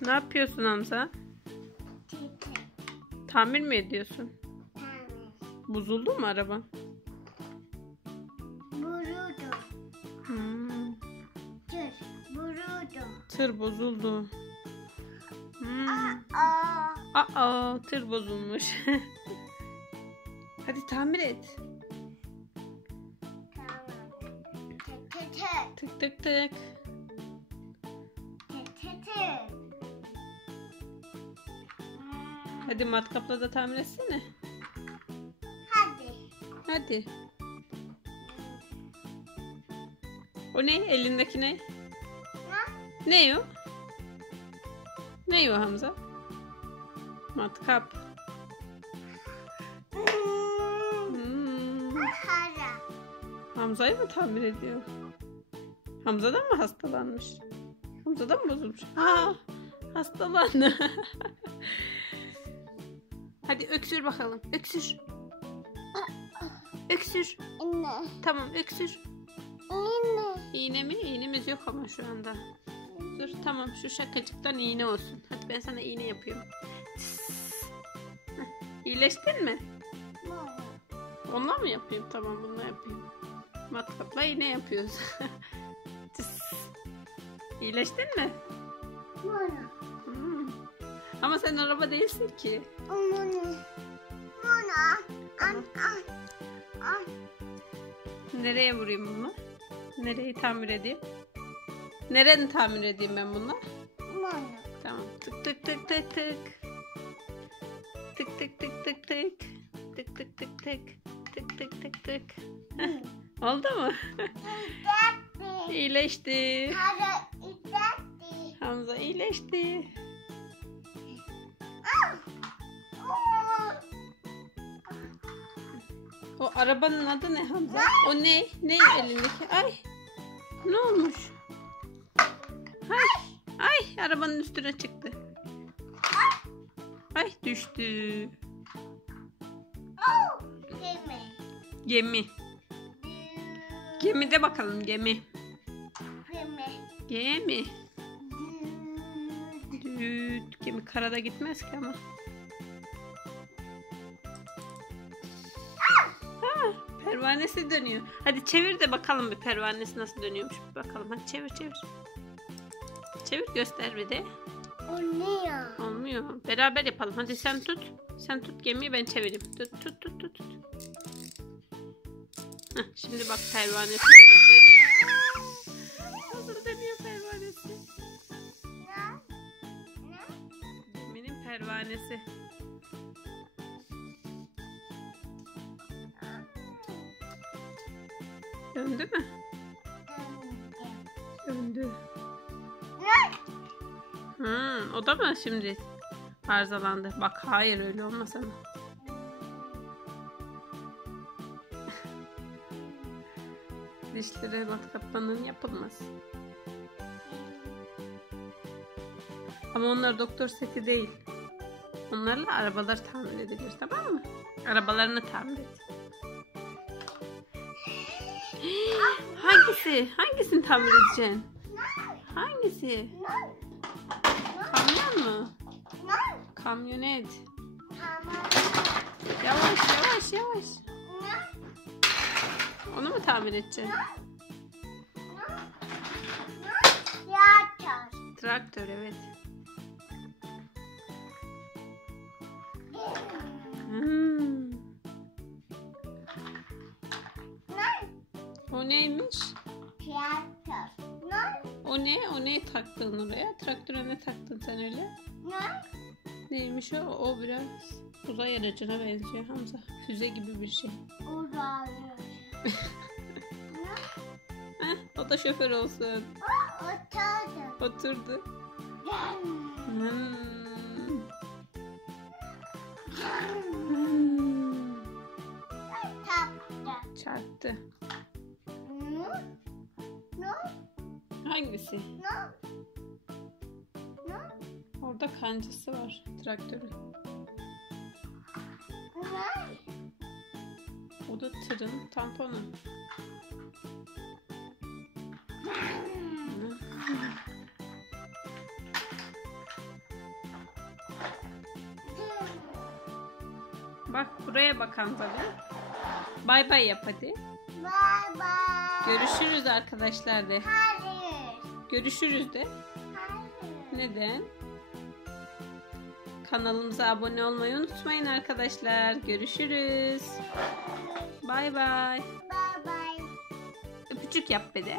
Ne yapıyorsun Hamza? Tamir mi ediyorsun? Bozuldu mu araban? Bozuldu. Tır bozuldu. Tır bozulmuş. Hadi tamir et. Tık tık tık. Hadi matkapla da tamir etsene. Hadi. O ne? Elindeki ne? Ne o? Ne o Hamza? Matkap. Hamza'yı mı tamir ediyor? Hamza'dan mı hastalanmış? Hamza'dan mı bozulmuş? Hastalandı. Hadi öksür bakalım. Öksür. Öksür. Tamam öksür. İğne mi? İğnemiz yok ama şu anda. Dur tamam şu şakacıktan iğne olsun. Hadi ben sana iğne yapıyorum. İyileştin mi? Onunla mı yapayım? Tamam bununla yapayım. Matkapla iğne yapıyoruz. İyileştin mi? Ama sen araba değilsin ki. Nereye vurayım bunu? Nereyi tamir edeyim? Nereni tamir edeyim ben bununla? Tamam. Tık tık tık tık tık. Tık tık tık tık tık. Tık tık tık tık. Tık tık tık tık. Oldu mu? İyileşti. Hamza iyileşti. O arabanın adı ne Hamza? O ne? Ne elindeki? Ay. Ne olmuş? Ay arabanın üstüne çıktı. Ay düştü. Gemi. Gemide bakalım gemi. Gemi. Düt. Gemi karada gitmez ki ama. Pervanesi dönüyor. Hadi çevir de bakalım bir pervanesi nasıl dönüyormuş. Bir bakalım. Hadi çevir. Çevir göster bir de. Olmuyor. Olmuyor. Beraber yapalım. Hadi sen tut. Sen tut gemiyi ben çevireyim. Tut. Heh, şimdi bak pervanesi dönüyor. Nasıl dönüyor pervanesi? Geminin pervanesi. Döndü mü? Döndü. O da mı şimdi arızalandı? Bak hayır öyle olmaz ama. Dişlere matkaplanın yapılmaz. Ama onlar doktor seti değil. Onlarla arabalar tamir edilir, tamam mı? Arabalarını tamir et. Hangisini tamir edeceksin? Hangisi? Kamyon mu? Kamyonet. Yavaş. Onu mu tamir edeceksin? Traktör evet. O neymiş? O ne? O ne taktın oraya? Traktöre ne taktın sen öyle? Neymiş o? O biraz uzay aracına benziyor Hamza. Füze gibi bir şey. O da şoför olsun. Oturdu. Çarptı. Hangisi? Orada kancası var traktörün. O da tırın tamponu. Bak buraya bakan tabii. Bay bay yap hadi. Bye bye. Görüşürüz arkadaşlar de. Hayır. Görüşürüz de. Hayır. Neden? Kanalımıza abone olmayı unutmayın arkadaşlar. Görüşürüz. Bay bay. Bye bye. Öpücük yap be de.